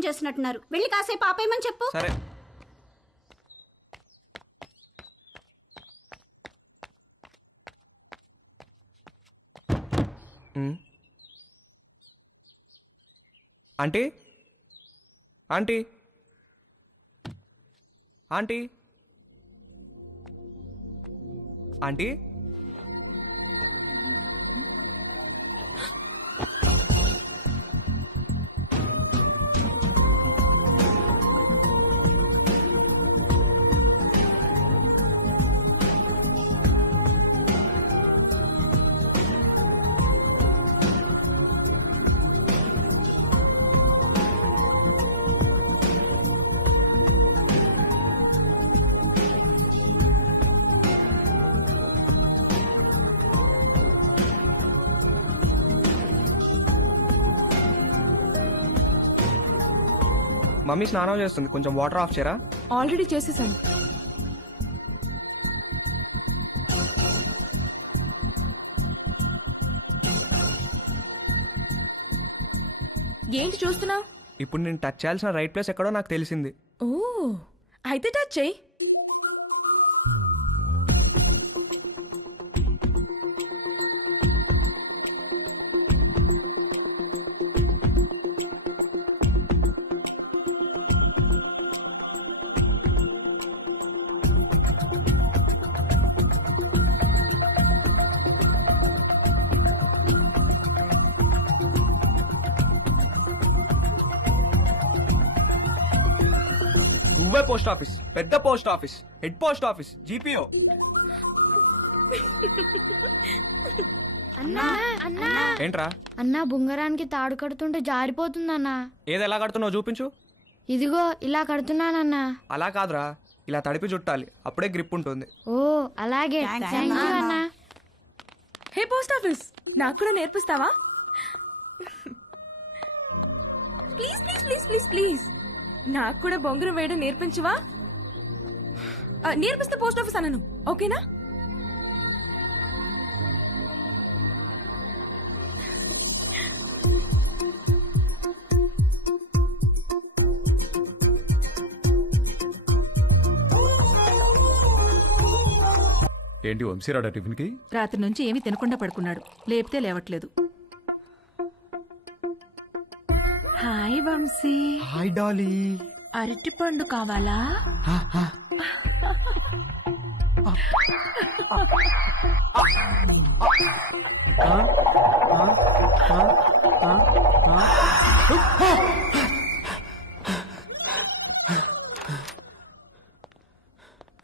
Maintain చేస్తున్నట్టున్నారు. వెళ్ళి కాసేపు ఆపేయమని చెప్పు. సరే. Aunty aunty aunty aunty mummy స్నానం చేస్తుంది, కొంచెం వాటర్ ఆఫ్ చేయరా? ఆల్రెడీ చేసేసాను. ఏంటి చూస్తున్నావు? ఇప్పుడు నేను టచ్ చేయాల్సిన రైట్ ప్లేస్ ఎక్కడో నాకు తెలిసింది. ఓ అయితే టచ్ చెయ్యి. నువ్వే పోస్ట్ ఆఫీస్, పెద్ద post office, head post office, GPO. అన్నా అన్నా ఏంట్రా? అన్నా బుంగరానికి తాడు కడుతుంటే జారిపోతుందన్నా. ఏది ఎలా కడుతున్నావు చూపించు. ఇదిగో ఇలా కడుతున్నానన్నా. అలా కాదురా, ఇలా తడిపి చుట్టాలి, అప్పుడే గ్రిప్ ఉంటుంది. ఓ అలాగే. థ్యాంక్ యూ అన్నా. హే పోస్ట్ ఆఫీస్, నాకు కూడా నేర్పిస్తావా? Please please please please please నాకు కూడా బొంగరం వేయడం నేర్పించవా? నేర్పిస్తే పోస్ట్ ఆఫీస్ అన్నాను, ఓకేనా? ఏంటి వంశీరాడా టిఫిన్ కి? రాత్రి నుంచి ఏమీ తినకుండా పడుకున్నాడు, లేపితే లేవట్లేదు. హాయ్ వంశీ. Hi Dolly. అరటి పండు కావాలా?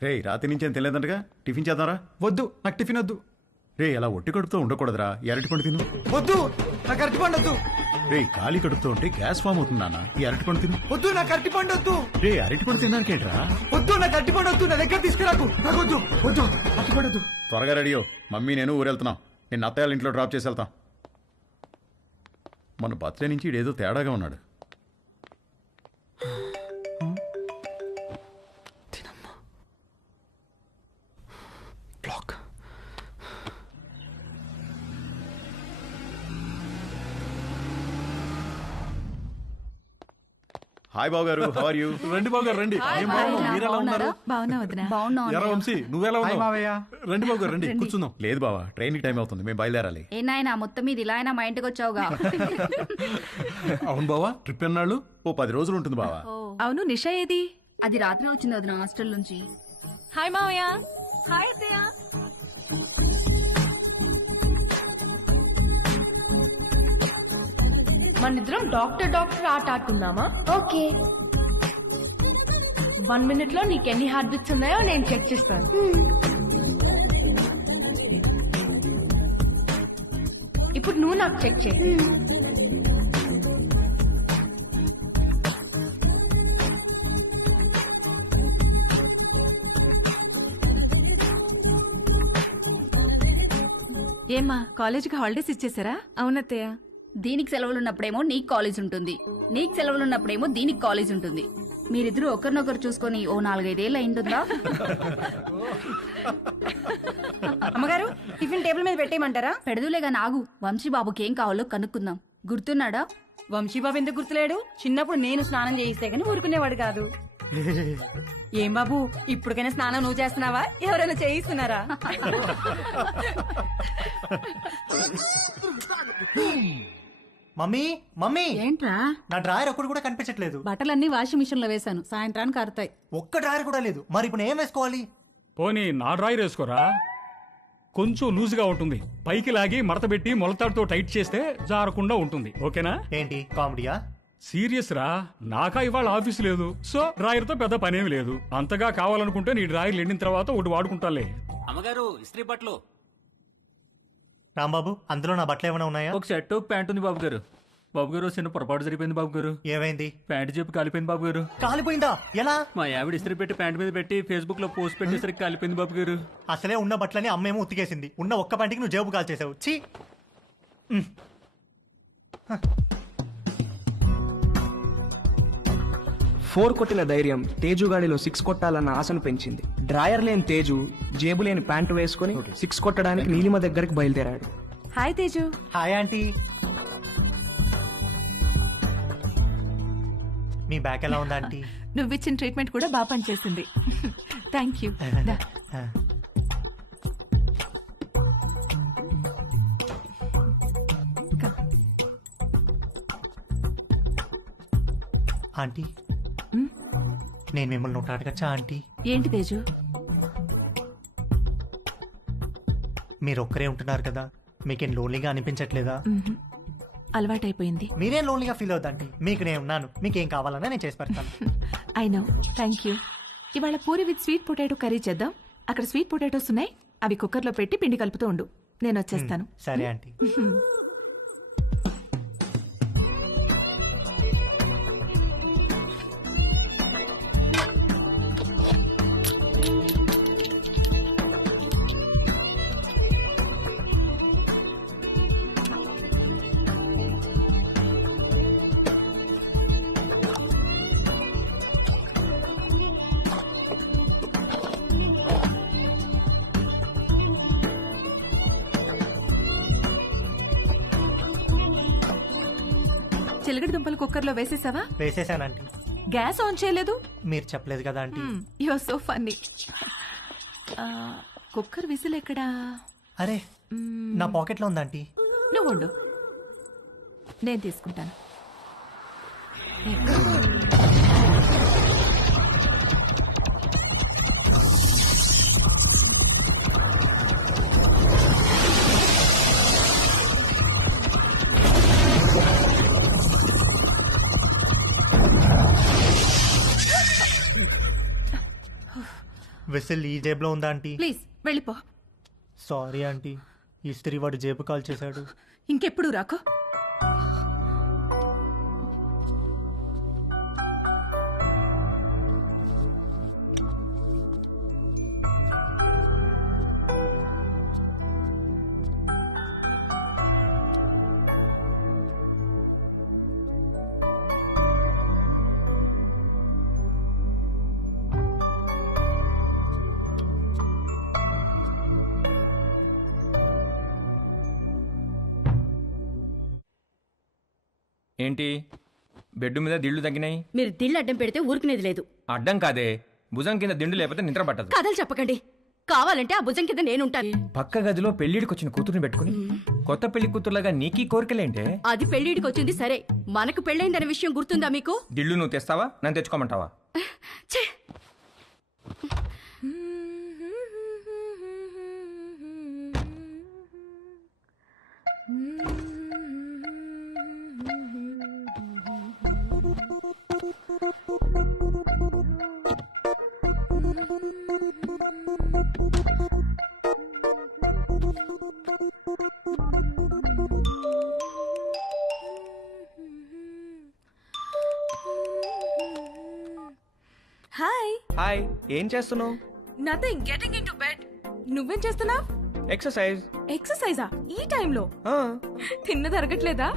రే రాత్రి నుంచి ఏం తెలియదంటగా, టిఫిన్ చేద్దాంరా. వద్దు, నాకు టిఫిన్ వద్దు. రే అలా ఒట్టి కడుపుతో ఉండకూడదురా, ఎరటి పండు తిను. వద్దు, నాకు అరటి పండు వద్దు. రే ఖాళీ కడుపుతో ఉంటే గ్యాస్ ఫామ్ అవుతుంది నాన్న, ఈ అరటి పండు తిను. వద్దు, నాకు అరటి పండు వద్దు. రే అరటి పండు తినడానికేంట్రా? వద్దు, నాకు అరటి పండు వద్దు. నా దగ్గర తీసుకురాకు, నాకు వద్దు. వద్దు, అరటి పండు వద్దు. త్వరగా రెడీయో, మమ్మీ నేను ఊరెళ్తున్నాం. నేను అత్తయ్య ఇంట్లో డ్రాప్ చేసి వెళ్తాం. మన బర్త్డే నుంచి ఇడేదో తేడాగా ఉన్నాడు. హాయ్ బాబు గారు, హౌ ఆర్ యు? రండి బాబు గారు, రండి. ఏం బాగున్నావు, మీరు ఎలా ఉన్నారు? బాగున్నా వదినా. ఎరా వంశీ, నువ్వెలా ఉన్నావు? మావయ్య. రండి బాబు గారు, రండి, కూర్చుందాం. లేదు బావా, ట్రైన్కి టైం అవుతుంది, మేము బయలుదేరాలి. ఏ నాయనా, మొత్తం మీద ఇలా అయినా మా ఇంటికి వచ్చావుగా. అవును బావా, ట్రిప్ ఎన్నాళ్ళు? ఓ 10 రోజులు ఉంటుంది బావా. అవును నిషా ఏది? అది రాత్రి వచ్చింది వదిన, హాస్టల్ నుంచి. హాయ్ మావయ్య. హాయ్ అత్తయ్య. మనిద్దరం డాక్టర్ డాక్టర్ ఆట ఆడుకుందామా? ఓకే. 1 minute లో నీకు ఎన్ని హార్ట్ బీట్స్ ఉన్నాయో నేను చెక్ చేస్తాను. ఇప్పుడు నువ్వు నాకు చెక్ చేయి. ఏమ్మా కాలేజీకి హాలిడేస్ ఇచ్చేసారా? అవునత్తయ్య. దీనికి సెలవులు ఉన్నప్పుడేమో నీకు కాలేజ్ ఉంటుంది, నీకు సెలవులు ఉన్నప్పుడేమో దీనికి కాలేజ్ ఉంటుంది. మీరిద్దరూ ఒకరినొకరు చూసుకొని ఓ 4-5 ఏళ్ళు అయింటుందా? అమ్మగారు, టిఫిన్ టేబుల్ మీద పెట్టేయమంటారా? పెడదులేగా నాగు, వంశీ బాబుకి ఏం కావాలో కనుక్కుందాం. గుర్తున్నాడా? వంశీబాబు ఎందుకు గుర్తులేడు? చిన్నప్పుడు నేను స్నానం చేయిస్తే గానీ ఊరుకునేవాడు కాదు. ఏం బాబు, ఇప్పటికైనా స్నానం నువ్వు చేస్తున్నావా, ఎవరైనా చేయిస్తున్నారా? మమ్మీ మమ్మీ ఏంట్రా? నా డ్రాయర్ ఒక్కడు కూడా కనిపించట్లేదు. బట్టలన్నీ వాషింగ్ మిషన్ లో వేశాను, సాయంత్రానికి ఆరుతాయి. ఒక్క డ్రాయర్ కూడా లేదు. మరి ఇప్పుడు ఏం వేసుకోవాలి? పోనీ నా డ్రాయర్ వేసుకోరా, కొంచెం లూజ్గా ఉంటుంది. పైకి లాగి మడతపెట్టి మొలతాడుతో టైట్ చేస్తే జారకుండా ఉంటుంది. ఓకేనా? ఏంటి కామెడీయా? సీరియస్ రా, నాకా ఇవాళ ఆఫీస్ లేదు, సో డ్రాయర్ తో పెద్ద పనేమి లేదు. అంతగా కావాలనుకుంటే నీ డ్రాయర్ ఎండిన తర్వాత ఒకటి వాడుకుంటాలే. అమ్మగారు ఇస్త్రీ బట్టలు. రాంబాబు, అందులో నా బట్టలు ఏమైనా ఉన్నాయా? ఒక షర్ట్ ఒక ప్యాంట్ ఉంది బాబు గారు. బాబు గారు చిన్న పొరపాటు జరిపోయింది బాబు గారు. ఏమైంది? ప్యాంట్ చెప్పి కాలిపోయింది బాబు గారు. కాలిపోయిందా? ఎలా? మా ఆవిడ ఇస్త్రీ పెట్టి ప్యాంట్ మీద పెట్టి ఫేస్బుక్ లో పోస్ట్ పెట్టేసరికి కాలిపోయింది బాబు గారు. అసలే ఉన్న బట్టలని అమ్మేమో ఉతికేసింది. ఉన్న ఒక్క పంటికి నువ్వు జేబు కాల్ చేసావు. ఛీ! 4 కొట్టిన ధైర్యం తేజుగాడిలో 6 కొట్టాలన్న ఆశను పెంచింది. డ్రాయర్ లేని తేజు జేబు లేని ప్యాంటు వేసుకుని 6 కొట్టడానికి నీలిమ దగ్గరికి బయలుదేరాడు. హాయ్ తేజు. Hi aunty. మీ బ్యాక్ ఎలా ఉందా ఆంటీ? నువ్విచ్చిన ట్రీట్మెంట్ కూడా బాగా పనిచేసింది. Thank you. ఆంటీ, నేను మిమ్మల్ని ఒకటి అడగచ్చా ఆంటీ? ఏంటి తేజు? మీరు ఒక్కరే ఉంటున్నారు కదా, మీకేం లోన్లీగా అనిపించట్లేదా? అలవాటైపోయింది. మీరేం లోన్లీగా ఫీల్ అవుతాంటీ, మీకు నేను ఉన్నాను. మీకేం కావాలన్నా నేను చేసి పెడతాను. I know. Thank you. ఇవాళ puri with sweet potato curry చేద్దాం. అక్కడ స్వీట్ పొటాటోస్ ఉన్నాయి, అవి కుక్కర్లో పెట్టి పిండి కలుపుతూ ఉండు, నేను వచ్చేస్తాను. సరే ఆంటీ. చిలకడ దుంపలు కుక్కర్లో వేసేసావా? వేసేసానంటీ. గ్యాస్ ఆన్ చేయలేదు? మీరు చెప్పలేదు కదా aunty. You are so funny. Cooker whistle ఎక్కడా? అరే, నా పాకెట్లో ఉందా ఆంటీ? నువ్వు ఉండు, నేను తీసుకుంటాను. విసిల్ ఈ జేబులో ఉందా ఆంటీ? ప్లీజ్ వెళ్ళిపో. సారీ ఆంటీ, ఇస్త్రీ వాడు జేబు కాల్ చేశాడు. ఇంకెప్పుడు రాకో. ఏంటి బెడ్ మీద దిళ్ళు తగ్గినాయి? మీరు దిళ్ళు అడ్డం పెడితే ఊరుకునేది లేదు. అడ్డం కాదే, భుజం కింద దిండు లేకపోతే నిద్ర పట్టదు. కథలు చెప్పకండి, కావాలంటే ఆ భుజం కింద నేనుంటాను. పక్క గదిలో పెళ్లిడికి వచ్చిన కూతురుని పెట్టుకుని కొత్త పెళ్లి కూతురులాగా నీకీ కోరికలేంటే? అది పెళ్లిడికి వచ్చింది సరే, మనకు పెళ్ళైందనే విషయం గుర్తుందా మీకు? దిళ్ళు నువ్వు తెస్తావా, నన్ను తెచ్చుకోమంటావా? ఛే! హాయ్. హాయ్, ఏం చేస్తున్నావు? Nothing, getting in to bed. నువ్వేం చేస్తున్నావ్? ఎక్సర్సైజ్. ఎక్సర్సైజా ఈ టైంలో? తిన్నది అరగట్లేదా?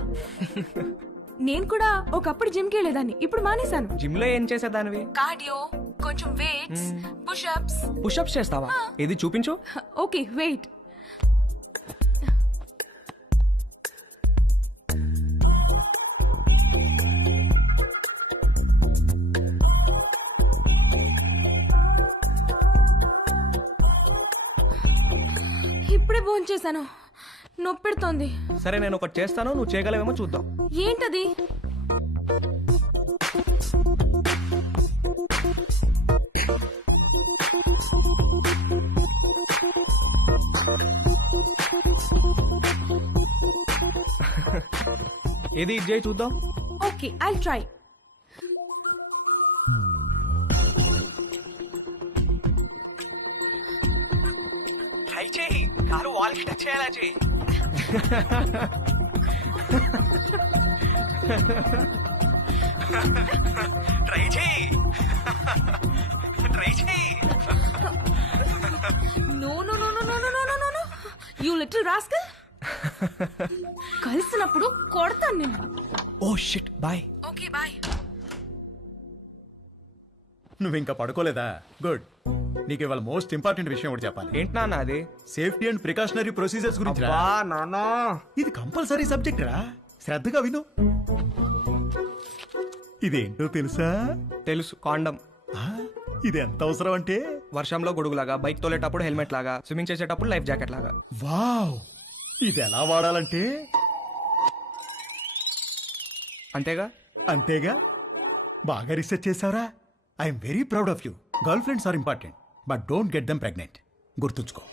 నేను కూడా ఒకప్పుడు జిమ్ కి వెళ్ళేదాన్ని, ఇప్పుడు మానేశాను. జిమ్ లో ఏం చేసేదానివి? కార్డియో, కొంచెం వెయిట్స్, పుషప్స్. పుషప్స్ చేస్తావా? ఏది చూపించు. Okay wait. ఇప్పుడే భోంచేశాను, నొప్పి పెడుతోంది. సరే నేను ఒకటి చేస్తాను, నువ్వు చేయగలవేమో చూద్దాం. ఏంటది? ఏది ఇది చేయి చూద్దాం. Okay, I try. ట్రై చేయి, కారు వాల్కి టచ్ చేయాలా చేయి. ట్రై చేయి, ట్రై చేయి. No no no no no no no no no, you little rascal. కలిసినప్పుడు కొడతాను నిన్ను. Oh shit, bye. Okay bye. నువ్వు ఇంకా పడుకోలేదా? గుడ్. నీకు ఇవాళ మోస్ట్ ఇంపార్టెంట్ విషయం ఒకటి చెప్పాలి. ఏంటి నాన్న అది? సేఫ్టీ అండ్ ప్రికాషనరీ ప్రొసీజర్స్ గురించి రా. బా నాన్నా, ఇది కంపల్సరీ సబ్జెక్ట్ రా, శ్రద్ధగా విను. ఇదేంటో తెలుసా? తెలుసు, కాండం. ఆ, ఇది ఎంత అవసరం అంటే వర్షంలో గొడుగులాగా, బైక్ తోలేటప్పుడు హెల్మెట్ లాగా, స్విమ్మింగ్ చేసేటప్పుడు లైఫ్ జాకెట్ లాగా. వావ్, ఇది ఎలా వాడాలంటే అంతేగా? అంతేగా. బాగా రీసెర్చ్ చేసావరా? I'm very proud of you. Girl friends are important, but don't get them pregnant. గుర్తుంచుకో.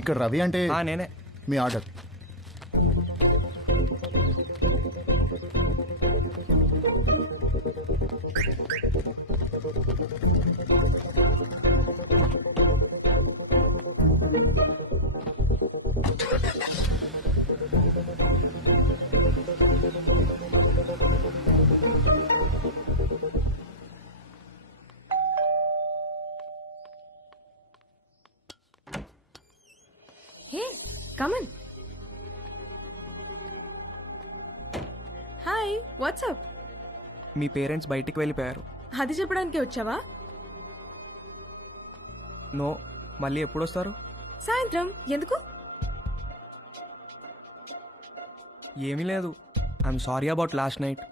ఇక్కడ రవి అంటే నేనే. మీ order. Hey, come on. Hi, what's up? మీ పేరెంట్స్ బయటికి వెళ్ళిపోయారు. అది చెప్పడానికి వచ్చావా? నో, మళ్ళీ ఎప్పుడు వస్తారు? సాయంత్రం. ఎందుకు? ఏమీ లేదు. I'm sorry about last night.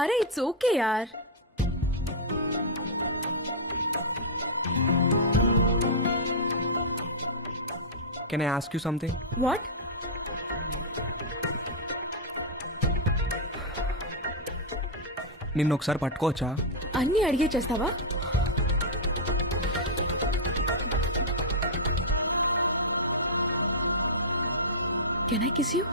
అరే ఇట్స్ ఓకే యార్. Can I ask you something? What? నిన్ను ఒకసారి పట్టుకోవచ్చా? అన్నీ అడిగే చేస్తావా? Can I kiss you?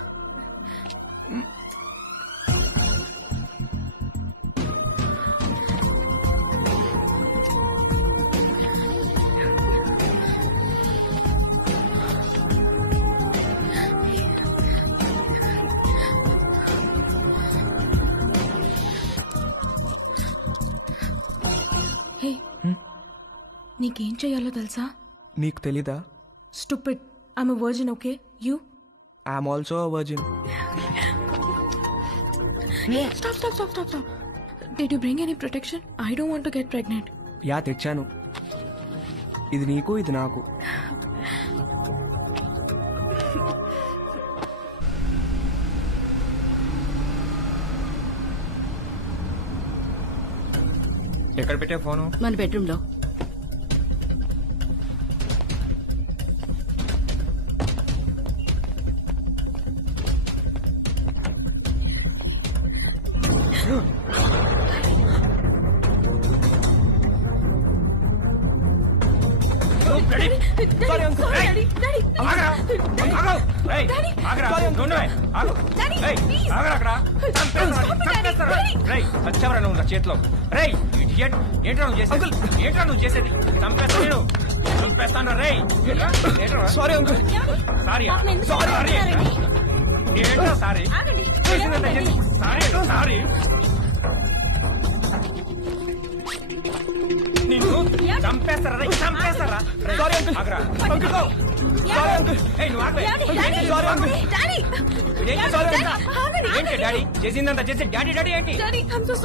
Hey, నీకేం చెయ్యాలో తెలుసా? నీకు తెలీదా? Stupid. I'm a virgin, okay? You? I'm also virgin. Hey, stop. Did you bring any protection? I don't want to get pregnant. Yeah, తెచ్చాను. ఇది నీకు, ఇది నాకు. ఎక్కడ పెట్టే ఫోను? మన బెడ్రూమ్ లో. Sorry, uncle. Daddy. వచ్చావరా నువ్వు నా చేతిలో? రేయ్ ఇడియట్, ఏంట్రా నువ్వు చేసేది? ఏంట్రా నువ్వు చేసేది? చంపేస్తాను నేను, చంపేస్తాను. రేయ్ సారీ అంకుల్. సారీ సారీ ఏంట్రా సారీ? సారీ నిన్ను చంపేస్తారా? రేయ్ చంపేస్తారా? Sorry uncle. ఆగరా అంకుల్. Sorry uncle. ఏయ్ నువ్వు ఆగవే. Sorry uncle. ఏంటి సారీ అంకుల్? ఏంటి డాడీ చేసిందంతా చేసి డాడీ ఏంటి? Daddy, I'm so sorry.